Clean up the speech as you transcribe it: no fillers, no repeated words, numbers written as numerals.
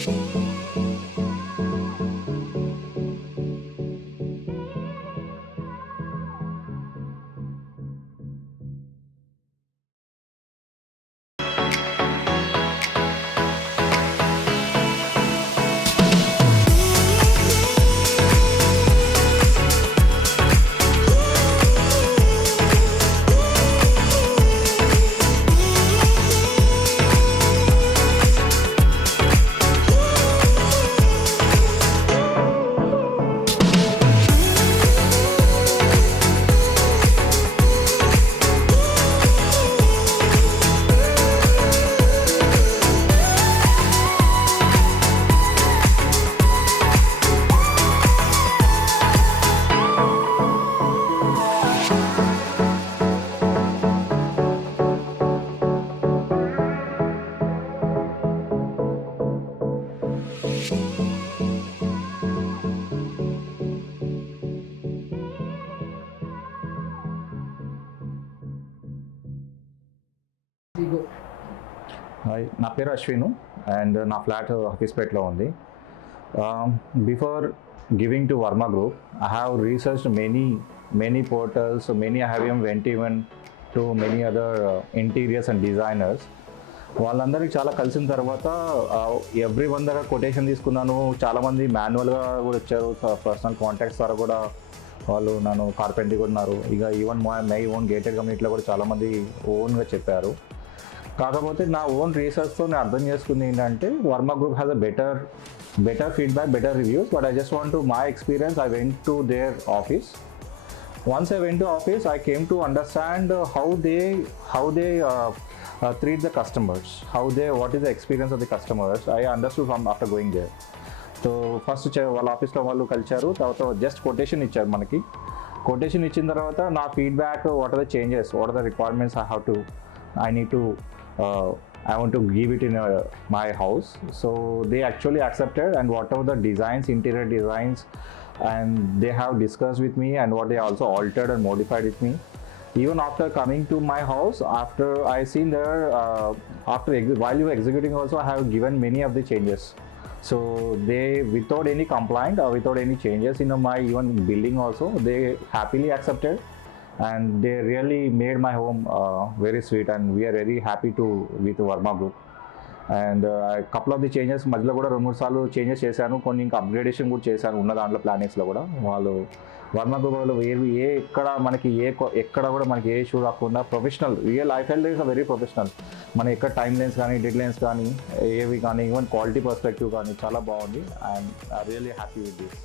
Hi, నా పేరు అశ్విన్ అండ్ నా ఫ్లాట్ హఫీస్పేట్లో ఉంది. Before giving to Varma Group, I have researched many portals, I have even went even to many other interiors and designers. వాళ్ళందరికీ చాలా కలిసిన తర్వాత ఎవ్రీ వన్ దగ్గర కొటేషన్ తీసుకున్నాను. చాలామంది మాన్యువల్గా కూడా వచ్చారు, పర్సనల్ కాంటాక్ట్స్ ద్వారా కూడా వాళ్ళు నన్ను కార్పెంటరీ కూడా ఉన్నారు. ఇక ఈవెన్ మై ఓన్ గేటెడ్ కమ్యూనిటీలో కూడా చాలామంది ఓన్గా చెప్పారు. కాకపోతే నా ఓన్ రీసెర్చ్తో నేను అర్థం చేసుకుంది ఏంటంటే Varma group has a better feedback, better reviews. But I just want to my experience, I went to their office. Once I went to office, I came to understand how they treat the customers, what is the experience of the customers. I understood from after going there. So first వాళ్ళ ఆఫీస్లో వాళ్ళు కలిచారు, తర్వాత just quotation ఇచ్చారు మనకి. కొటేషన్ ఇచ్చిన తర్వాత నా feedback, what are the changes, what are the requirements I want to give it in my house. So they actually accepted, and whatever the designs, interior designs, and they have discussed with me, and what they also altered and modified with me. Even after coming to my house, after I seen there, while you were executing also, I have given many of the changes. So they, without any complaint or without any changes in my even building also, they happily accepted, and they really made my home very sweet, and we are very happy with Varma Group. And couple of the changes మధ్యలో కూడా 2-3 సార్లు చేంజెస్ చేశాను, కొన్ని ఇంకా అప్గ్రేడేషన్ కూడా చేశాను ఉన్న దాంట్లో ప్లానింగ్స్లో కూడా. వాళ్ళు వర్మ గ్రూప్ వాళ్ళు ఎక్కడ కూడా మనకి ఏ ఇష్యూ రాకుండా professional, real I feel is a very professional. మన ఎక్కడ టైం లైన్స్ కానీ, డెడ్ లైన్స్ కానీ, ఏవి కానీ, ఈవెన్ క్వాలిటీ పర్స్పెక్టివ్ కానీ చాలా బాగుంది. And I really happy with this.